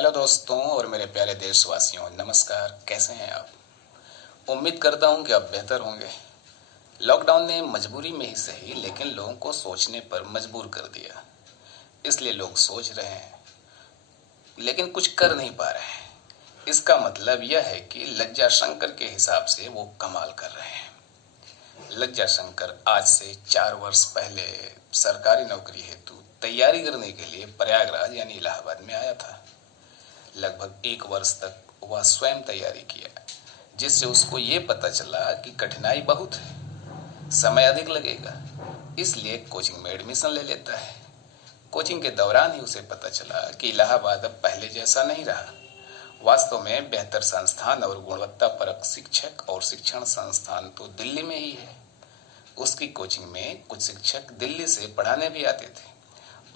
Hello दोस्तों और मेरे प्यारे देशवासियों, नमस्कार। कैसे हैं आप? उम्मीद करता हूं कि आप बेहतर होंगे। लॉकडाउन ने मजबूरी में ही सही लेकिन लोगों को सोचने पर मजबूर कर दिया। इसलिए लोग सोच रहे हैं लेकिन कुछ कर नहीं पा रहे हैं। इसका मतलब यह है कि लज्जा शंकर के हिसाब से वो कमाल कर रहे हैं। लज्जा शंकर आज से 4 वर्ष पहले सरकारी नौकरी हेतु तैयारी करने के लिए प्रयागराज यानी इलाहाबाद में आया था। लगभग 1 वर्ष तक वह स्वयं तैयारी किया, जिससे उसको ये पता चला कि कठिनाई बहुत है, समय अधिक लगेगा। इसलिए कोचिंग में एडमिशन ले लेता है। कोचिंग के दौरान ही उसे पता चला कि इलाहाबाद अब पहले जैसा नहीं रहा। वास्तव में बेहतर संस्थान और गुणवत्तापरक शिक्षक और शिक्षण संस्थान तो दिल्ली में ही है। उसकी कोचिंग में कुछ शिक्षक दिल्ली से पढ़ाने भी आते थे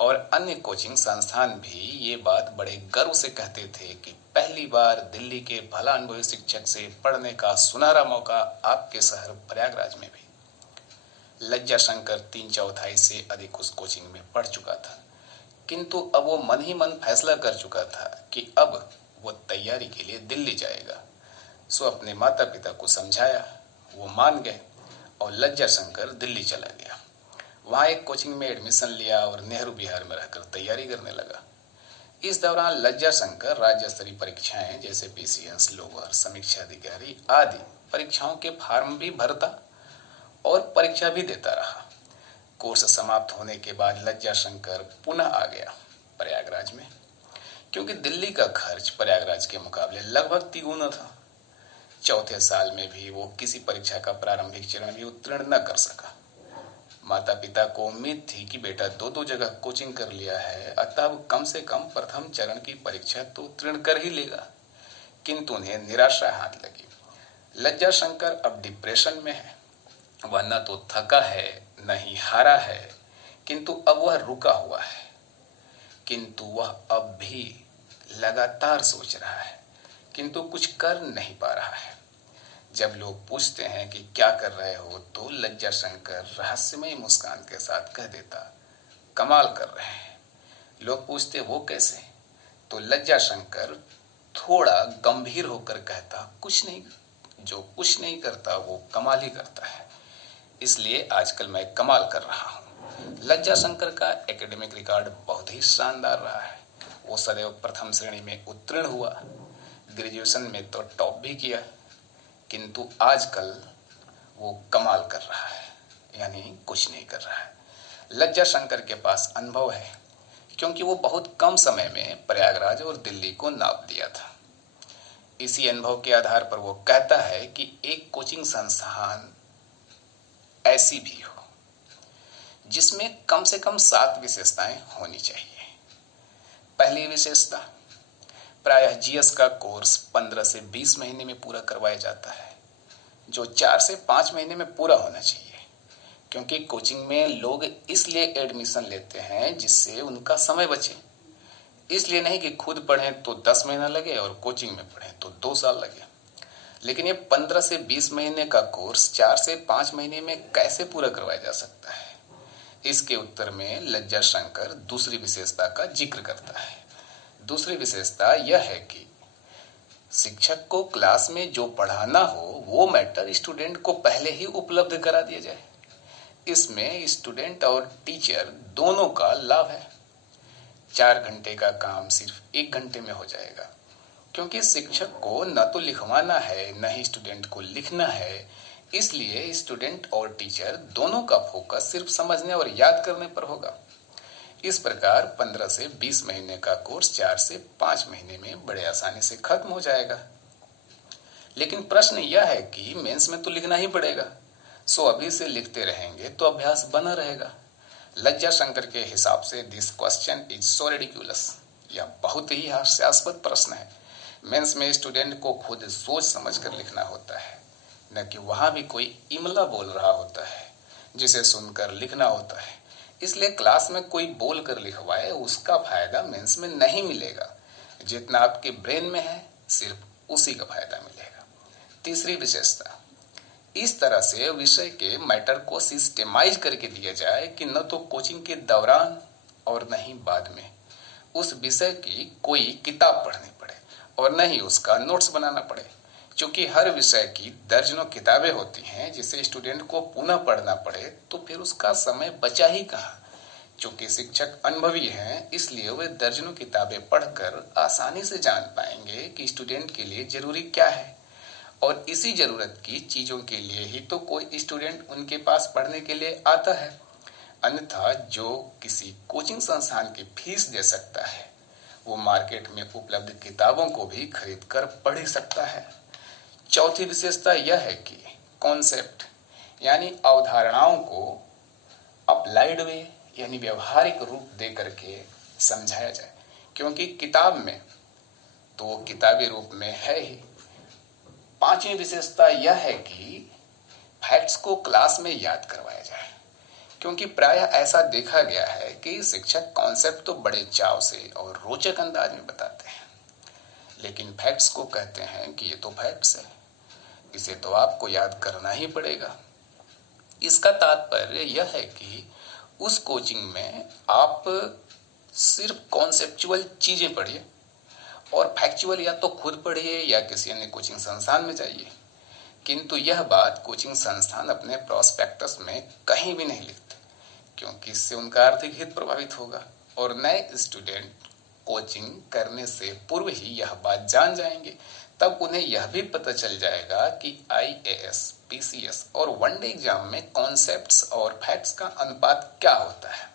और अन्य कोचिंग संस्थान भी ये बात बड़े गर्व से कहते थे कि पहली बार दिल्ली के भला अनुभवी शिक्षक से पढ़ने का सुनहरा मौका आपके शहर प्रयागराज में भी। लज्जा शंकर 3/4 से अधिक उस कोचिंग में पढ़ चुका था, किंतु अब वो मन ही मन फैसला कर चुका था कि अब वो तैयारी के लिए दिल्ली जाएगा। सो अपने माता पिता को समझाया, वो मान गए और लज्जा शंकर दिल्ली चला गया। वहां एक कोचिंग में एडमिशन लिया और नेहरू विहार में रहकर तैयारी करने लगा। इस दौरान लज्जा शंकर राज्य स्तरीय परीक्षाएं जैसे पीसीएस, लोअर, समीक्षा अधिकारी आदि परीक्षाओं के फॉर्म भी भरता और परीक्षा भी देता रहा। कोर्स समाप्त होने के बाद लज्जा शंकर पुनः आ गया प्रयागराज में, क्योंकि दिल्ली का खर्च प्रयागराज के मुकाबले लगभग तिगुना था। चौथे साल में भी वो किसी परीक्षा का प्रारंभिक चरण भी उत्तीर्ण न कर सका। माता पिता को उम्मीद थी कि बेटा दो जगह कोचिंग कर लिया है, अतः कम से कम प्रथम चरण की परीक्षा तो उत्तीर्ण कर ही लेगा, किंतु उन्हें निराशा हाथ लगी। लज्जा शंकर अब डिप्रेशन में है। वह न तो थका है न ही हारा है, किंतु अब वह रुका हुआ है। किंतु वह अब भी लगातार सोच रहा है, किंतु कुछ कर नहीं पा रहा है। जब लोग पूछते हैं कि क्या कर रहे हो, तो लज्जा शंकर रहस्यमय मुस्कान के साथ कह देता, कमाल कर रहे हैं। लोग पूछते वो कैसे, तो लज्जा शंकर थोड़ा गंभीर होकर कहता, कुछ नहीं, जो कुछ नहीं करता वो कमाल ही करता है। इसलिए आजकल मैं कमाल कर रहा हूँ। लज्जा शंकर का एकेडमिक रिकॉर्ड बहुत ही शानदार रहा है। वो सदैव प्रथम श्रेणी में उत्तीर्ण हुआ, ग्रेजुएशन में तो टॉप भी किया, किंतु आजकल वो कमाल कर रहा है, यानी कुछ नहीं कर रहा है। लज्जा शंकर के पास अनुभव है, क्योंकि वो बहुत कम समय में प्रयागराज और दिल्ली को नाप दिया था। इसी अनुभव के आधार पर वो कहता है कि एक कोचिंग संस्थान ऐसी भी हो जिसमें कम से कम 7 विशेषताएं होनी चाहिए। पहली विशेषता, प्रायः जीएस का कोर्स 15 से 20 महीने में पूरा करवाया जाता है, जो 4 से 5 महीने में पूरा होना चाहिए। क्योंकि कोचिंग में लोग इसलिए एडमिशन लेते हैं जिससे उनका समय बचे। इसलिए नहीं कि खुद पढ़ें तो 10 महीना लगे और कोचिंग में पढ़ें तो 2 साल लगे। लेकिन ये 15 से 20 महीने का कोर्स 4 से 5 महीने में कैसे पूरा करवाया जा सकता है? इसके उत्तर में लज्जा शंकर दूसरी विशेषता का जिक्र करता है। दूसरी विशेषता यह है कि शिक्षक को क्लास में जो पढ़ाना हो वो मैटर स्टूडेंट को पहले ही उपलब्ध करा दिया जाए। इसमें स्टूडेंट और टीचर दोनों का लाभ है। 4 घंटे का काम सिर्फ 1 घंटे में हो जाएगा, क्योंकि शिक्षक को न तो लिखवाना है न ही स्टूडेंट को लिखना है। इसलिए स्टूडेंट और टीचर दोनों का फोकस सिर्फ समझने और याद करने पर होगा। इस प्रकार 15 से 20 महीने का कोर्स 4 से 5 महीने में बड़े आसानी से खत्म हो जाएगा। लेकिन प्रश्न यह है कि मेंस में तो लिखना ही पड़ेगा, सो अभी से लिखते रहेंगे तो अभ्यास बना रहेगा। लज्जा शंकर के हिसाब से this question is so ridiculous. यह बहुत ही हास्यास्पद प्रश्न है। मेंस में स्टूडेंट को खुद सोच समझ कर लिखना होता है, न कि वहां भी कोई इमला बोल रहा होता है जिसे सुनकर लिखना होता है। इसलिए क्लास में कोई बोल कर लिखवाए उसका फायदा मेंस में नहीं मिलेगा। जितना आपके ब्रेन में है सिर्फ उसी का फायदा मिलेगा। तीसरी विशेषता, इस तरह से विषय के मैटर को सिस्टेमाइज करके दिया जाए कि न तो कोचिंग के दौरान और न ही बाद में, उस विषय की कोई किताब पढ़नी पड़े और न ही उसका नोट्स बनाना पड़े। क्योंकि हर विषय की दर्जनों किताबें होती हैं जिसे स्टूडेंट को पुनः पढ़ना पड़े तो फिर उसका समय बचा ही कहाँ। चूंकि शिक्षक अनुभवी हैं, इसलिए वे दर्जनों किताबें पढ़कर आसानी से जान पाएंगे कि स्टूडेंट के लिए जरूरी क्या है, और इसी जरूरत की चीजों के लिए ही तो कोई स्टूडेंट उनके पास पढ़ने के लिए आता है। अन्यथा जो किसी कोचिंग संस्थान की फीस दे सकता है, वो मार्केट में उपलब्ध किताबों को भी खरीद कर पढ़ ही सकता है। चौथी विशेषता यह है कि कॉन्सेप्ट यानी अवधारणाओं को अप्लाइड वे यानी व्यवहारिक रूप दे करके समझाया जाए। क्योंकि किताब में तो वो किताबी रूप में है ही। पांचवी विशेषता यह है कि फैक्ट्स को क्लास में याद करवाया जाए। क्योंकि प्रायः ऐसा देखा गया है कि शिक्षक कॉन्सेप्ट तो बड़े चाव से और रोचक अंदाज में बताते हैं, लेकिन फैक्ट्स को कहते हैं कि ये तो फैक्ट्स है, इसे तो आपको याद करना ही पड़ेगा। इसका तात्पर्य यह है कि उस कोचिंग में आप सिर्फ कॉन्सेप्चुअल चीजें पढ़िए और फैक्चुअल या तो खुद पढ़िए या किसी अन्य कोचिंग संस्थान में जाइए। किंतु यह बात कोचिंग संस्थान अपने प्रोस्पेक्टस में कहीं भी नहीं लिखते, क्योंकि इससे उनका आर्थिक हित प्रभावित होगा और नए स्टूडेंट कोचिंग करने से पूर्व ही यह बात जान जाएंगे। तब उन्हें यह भी पता चल जाएगा कि IAS, PCS और वनडे एग्जाम में कॉन्सेप्ट्स और फैक्ट्स का अनुपात क्या होता है।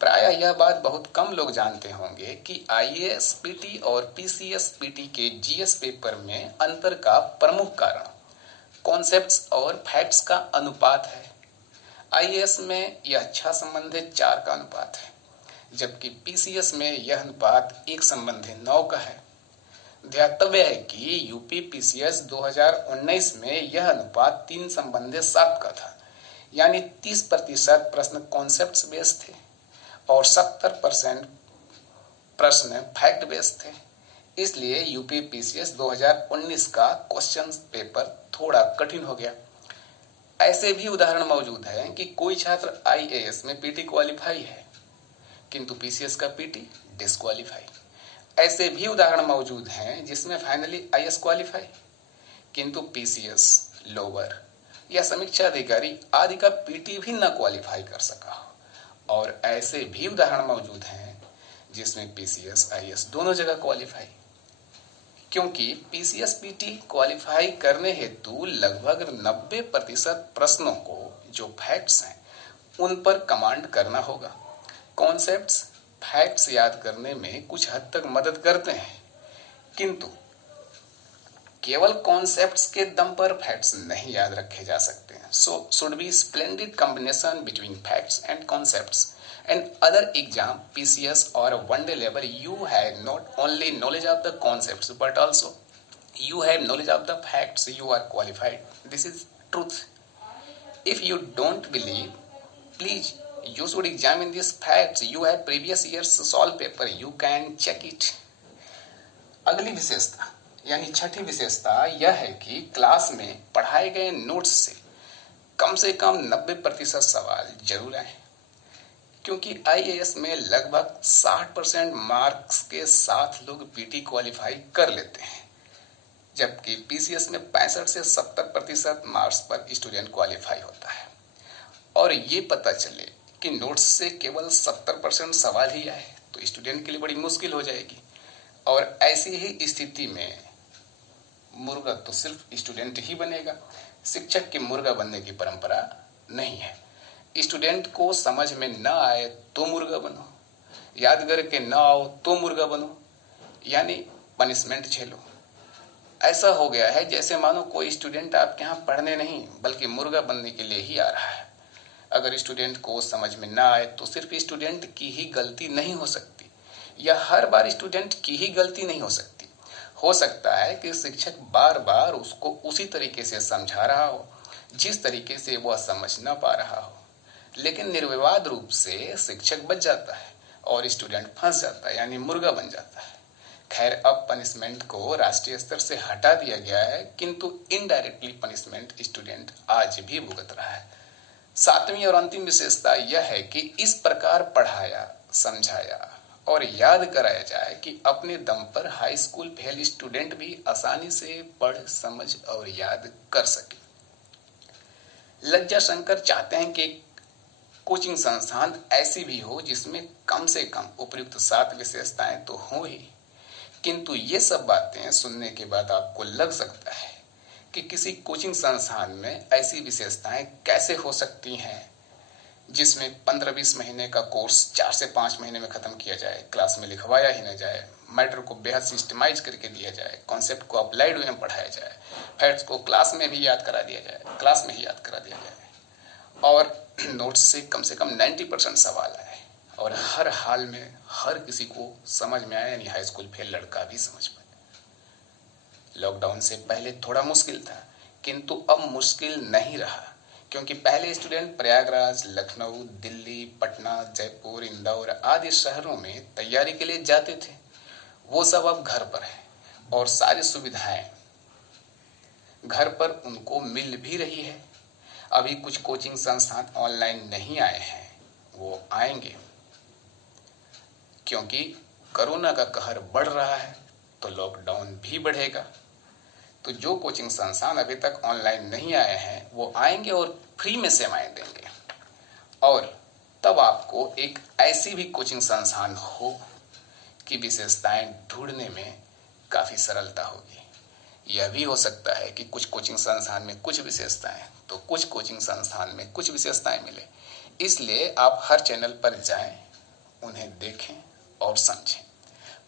प्रायः यह बात बहुत कम लोग जानते होंगे कि IAS PT और PCS PT के GS पेपर में अंतर का प्रमुख कारण कॉन्सेप्ट्स और फैक्ट्स का अनुपात है। IAS में यह 6:4 का अनुपात है, जबकि PCS में यह अनुपात 1:9 का है। ध्यातव्य है कि यूपी PCS 2019 में यह अनुपात 3:7 का था, यानी 30% प्रश्न कॉन्सेप्ट बेस्ड थे और 70% प्रश्न फैक्ट बेस्ड थे। इसलिए यूपी PCS 2019 का क्वेश्चन पेपर थोड़ा कठिन हो गया। ऐसे भी उदाहरण मौजूद हैं कि कोई छात्र IAS में PT क्वालिफाई है, किंतु PCS का PT डिस्क्वालीफाई। ऐसे भी उदाहरण मौजूद हैं जिसमें फाइनली IAS क्वालिफाई, किंतु PCS लोअर या समीक्षा अधिकारी आदि का PT भी न क्वालिफाई कर सका हो। और ऐसे भी उदाहरण मौजूद हैं जिसमें PCS IAS दोनों जगह क्वालिफाई। क्योंकि PCS PT क्वालिफाई करने हेतु लगभग 90% प्रश्नों को जो फैक्ट्स हैं उन पर कमांड करना होगा। कॉन्सेप्ट्स फैक्ट्स याद करने में कुछ हद तक मदद करते हैं, किंतु केवल कॉन्सेप्ट्स के दम पर फैक्ट्स नहीं याद रखे जा सकते हैं। So should be splendid combination between facts and concepts. And other exam, PCS or one-day level, you have not only knowledge of the concepts, but also you have knowledge of the facts. You are qualified. This is truth. If you don't believe, please, you should examine these facts. You have previous years solved paper. You can check it. अगली विशेषता यानी छठी विशेषता यह है कि class में पढ़ाए गए नोट्स से कम 90% सवाल जरूर आए। क्योंकि IAS में लगभग 60% मार्क्स के साथ लोग PT क्वालिफाई कर लेते हैं, जबकि PCS में 65 से 70% मार्क्स पर स्टूडेंट क्वालिफाई होता है। और ये पता चले कि नोट्स से केवल 70% सवाल ही आए तो स्टूडेंट के लिए बड़ी मुश्किल हो जाएगी। और ऐसी ही स्थिति में मुर्गा तो सिर्फ स्टूडेंट ही बनेगा। शिक्षक के मुर्गा बनने की परंपरा नहीं है। स्टूडेंट को समझ में न आए तो मुर्गा बनो, याद करके न आओ तो मुर्गा बनो, यानी पनिशमेंट झेलो। ऐसा हो गया है जैसे मानो कोई स्टूडेंट आपके यहाँ पढ़ने नहीं बल्कि मुर्गा बनने के लिए ही आ रहा है। अगर स्टूडेंट को समझ में न आए तो सिर्फ स्टूडेंट की ही गलती नहीं हो सकती, या हर बार स्टूडेंट की ही गलती नहीं हो सकती। हो सकता है कि शिक्षक बार बार उसको उसी तरीके से समझा रहा हो जिस तरीके से वह समझ न पा रहा हो, लेकिन निर्विवाद रूप से शिक्षक बच जाता है और स्टूडेंट फंस जाता है, यानी मुर्गा बन जाता है। खैर, अब पनिशमेंट को राष्ट्रीय स्तर से हटा दिया गया है, किंतु इनडायरेक्टली पनिशमेंट स्टूडेंट आज भी भुगत रहा है। सातवीं और अंतिम विशेषता यह है कि इस प्रकार पढ़ाया, समझाया और याद कराया जाए कि अपने दम पर हाई स्कूल फेल स्टूडेंट भी आसानी से पढ़ समझ और याद कर सके। लज्जा शंकर चाहते हैं कि कोचिंग संस्थान ऐसी भी हो जिसमें कम से कम उपयुक्त 7 विशेषताएं तो हों ही, किंतु ये सब बातें सुनने के बाद आपको लग सकता है कि किसी कोचिंग संस्थान में ऐसी विशेषताएं कैसे हो सकती हैं जिसमें 15-20 महीने का कोर्स 4 से 5 महीने में खत्म किया जाए, क्लास में लिखवाया ही न जाए, मैटर को बेहद सिस्टमाइज करके दिया जाए, कॉन्सेप्ट को अप्लाइड वे में पढ़ाया जाए, फैक्ट्स को क्लास में ही याद करा दिया जाए और नोट्स से कम 90% सवाल आए और हर हाल में हर किसी को समझ में आए, यानी हाई स्कूल फेल लड़का भी समझ पाए। लॉकडाउन से पहले थोड़ा मुश्किल था, किंतु अब मुश्किल नहीं रहा, क्योंकि पहले स्टूडेंट प्रयागराज, लखनऊ, दिल्ली, पटना, जयपुर, इंदौर आदि शहरों में तैयारी के लिए जाते थे। वो सब अब घर पर है और सारी सुविधाएं घर पर उनको मिल भी रही है। अभी कुछ कोचिंग संस्थान ऑनलाइन नहीं आए हैं, वो आएंगे, क्योंकि कोरोना का कहर बढ़ रहा है तो लॉकडाउन भी बढ़ेगा। तो जो कोचिंग संस्थान अभी तक ऑनलाइन नहीं आए हैं वो आएंगे और फ्री में सेवाएं देंगे, और तब आपको एक ऐसी भी कोचिंग संस्थान हो कि विशेषताएं ढूंढने में काफी सरलता होगी। यह भी हो सकता है कि कुछ कोचिंग संस्थान में कुछ विशेषताएं तो कुछ कोचिंग संस्थान में कुछ विशेषताएं मिले, इसलिए आप हर चैनल पर जाएं, उन्हें देखें और समझें।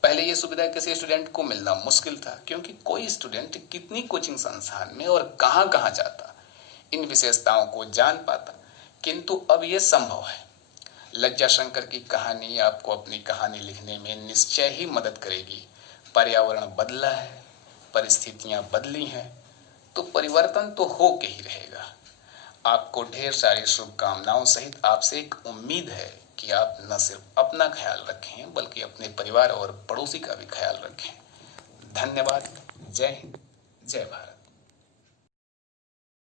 पहले ये सुविधा किसी स्टूडेंट को मिलना मुश्किल था, क्योंकि कोई स्टूडेंट कितनी कोचिंग संस्थान में और कहां कहां जाता, इन विशेषताओं को जान पाता, किंतु अब यह संभव है। लज्जा शंकर की कहानी आपको अपनी कहानी लिखने में निश्चय ही मदद करेगी। पर्यावरण बदला है, परिस्थितियां बदली हैं, तो परिवर्तन तो हो के ही रहेगा। आपको ढेर सारी शुभकामनाओं सहित आपसे एक उम्मीद है कि आप न सिर्फ अपना ख्याल रखें बल्कि अपने परिवार और पड़ोसी का भी ख्याल रखें। धन्यवाद। जय हिंद, जय भारत।